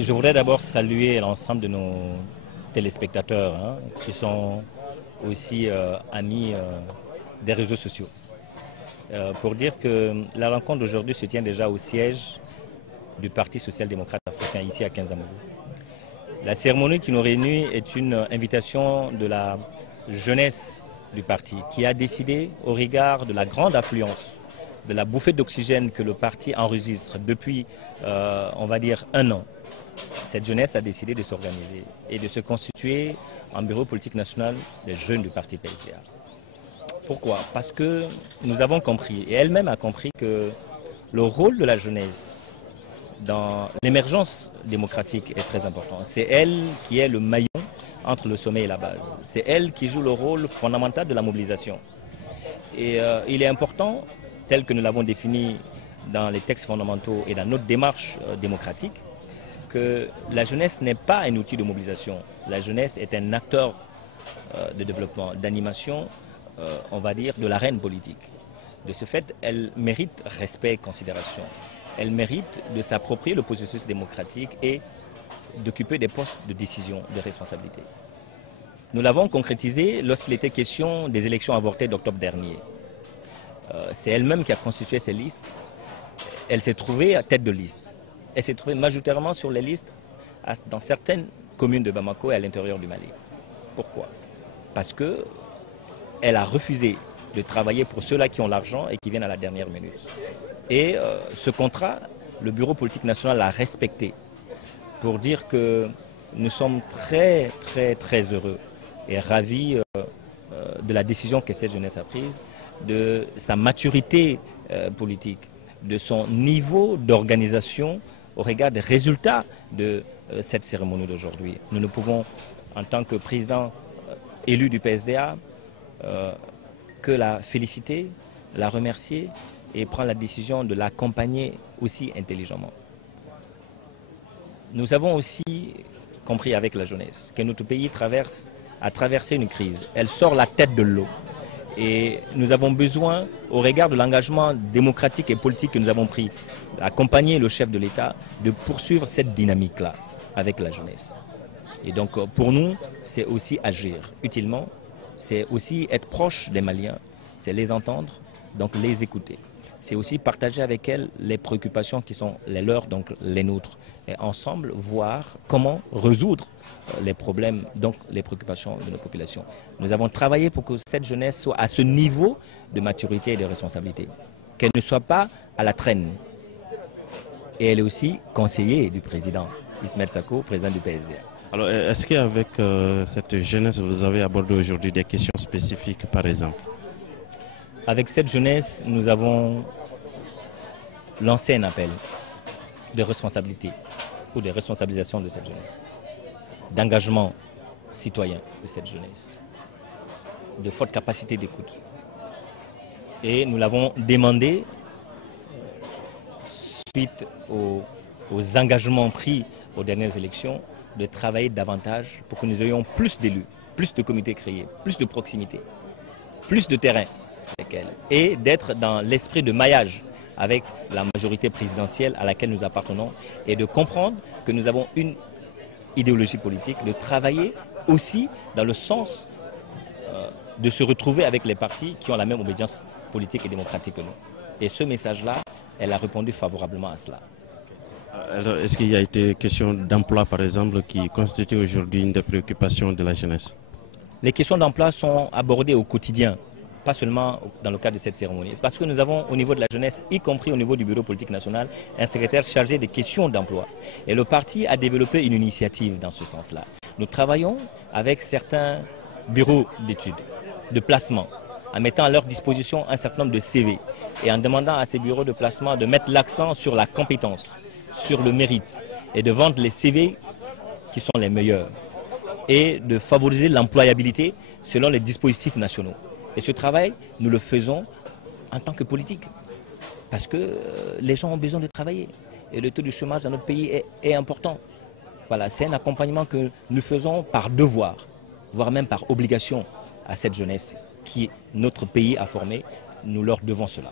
Je voudrais d'abord saluer l'ensemble de nos téléspectateurs qui sont aussi amis des réseaux sociaux. Pour dire que la rencontre d'aujourd'hui se tient déjà au siège du Parti social-démocrate africain, ici à Kinzamougou. La cérémonie qui nous réunit est une invitation de la jeunesse du parti qui a décidé, au regard de la grande affluence, de la bouffée d'oxygène que le parti enregistre depuis, on va dire, 1 an. Cette jeunesse a décidé de s'organiser et de se constituer en bureau politique national des jeunes du parti PSDA. Pourquoi? Parce que nous avons compris, et elle-même a compris, que le rôle de la jeunesse dans l'émergence démocratique est très important. C'est elle qui est le maillon entre le sommet et la base. C'est elle qui joue le rôle fondamental de la mobilisation. Et il est important, tel que nous l'avons défini dans les textes fondamentaux et dans notre démarche démocratique, que la jeunesse n'est pas un outil de mobilisation. La jeunesse est un acteur de développement, d'animation, on va dire, de l'arène politique. De ce fait, elle mérite respect et considération. Elle mérite de s'approprier le processus démocratique et d'occuper des postes de décision, de responsabilité. Nous l'avons concrétisé lorsqu'il était question des élections avortées d'octobre dernier. C'est elle-même qui a constitué ces listes. Elle s'est trouvée à tête de liste. Elle s'est trouvée majoritairement sur les listes dans certaines communes de Bamako et à l'intérieur du Mali. Pourquoi? Parce qu'elle a refusé de travailler pour ceux-là qui ont l'argent et qui viennent à la dernière minute. Et ce contrat, le bureau politique national l'a respecté pour dire que nous sommes très heureux et ravis de la décision que cette jeunesse a prise, de sa maturité politique, de son niveau d'organisation au regard des résultats de cette cérémonie d'aujourd'hui. Nous ne pouvons, en tant que président élu du PSDA, que la féliciter, la remercier et prendre la décision de l'accompagner aussi intelligemment. Nous avons aussi compris avec la jeunesse que notre pays a traversé une crise. Elle sort la tête de l'eau. Et nous avons besoin, au regard de l'engagement démocratique et politique que nous avons pris, d'accompagner le chef de l'État, de poursuivre cette dynamique-là avec la jeunesse. Et donc pour nous, c'est aussi agir utilement, c'est aussi être proche des Maliens, c'est les entendre, donc les écouter. C'est aussi partager avec elles les préoccupations qui sont les leurs, donc les nôtres. Et ensemble, voir comment résoudre les problèmes, donc les préoccupations de nos populations. Nous avons travaillé pour que cette jeunesse soit à ce niveau de maturité et de responsabilité. Qu'elle ne soit pas à la traîne. Et elle est aussi conseillère du président Ismaël Sako, président du PSD. Alors, est-ce qu'avec cette jeunesse, vous avez abordé aujourd'hui des questions spécifiques, par exemple? Avec cette jeunesse, nous avons lancé un appel de responsabilité ou de responsabilisation de cette jeunesse, d'engagement citoyen de cette jeunesse, de forte capacité d'écoute. Et nous l'avons demandé, suite aux engagements pris aux dernières élections, de travailler davantage pour que nous ayons plus d'élus, plus de comités créés, plus de proximité, plus de terrain avec elle, et d'être dans l'esprit de maillage avec la majorité présidentielle à laquelle nous appartenons, et de comprendre que nous avons une idéologie politique, de travailler aussi dans le sens de se retrouver avec les partis qui ont la même obédience politique et démocratique que nous. Et ce message-là, elle a répondu favorablement à cela. Alors, est-ce qu'il y a été question d'emploi, par exemple, qui constitue aujourd'hui une des préoccupations de la jeunesse? Les questions d'emploi sont abordées au quotidien, pas seulement dans le cadre de cette cérémonie. Parce que nous avons au niveau de la jeunesse, y compris au niveau du bureau politique national, un secrétaire chargé des questions d'emploi. Et le parti a développé une initiative dans ce sens-là. Nous travaillons avec certains bureaux d'études, de placement, en mettant à leur disposition un certain nombre de CV et en demandant à ces bureaux de placement de mettre l'accent sur la compétence, sur le mérite et de vendre les CV qui sont les meilleurs et de favoriser l'employabilité selon les dispositifs nationaux. Et ce travail, nous le faisons en tant que politique parce que les gens ont besoin de travailler et le taux de chômage dans notre pays est important. Voilà, c'est un accompagnement que nous faisons par devoir, voire même par obligation à cette jeunesse qui notre pays a formée. Nous leur devons cela.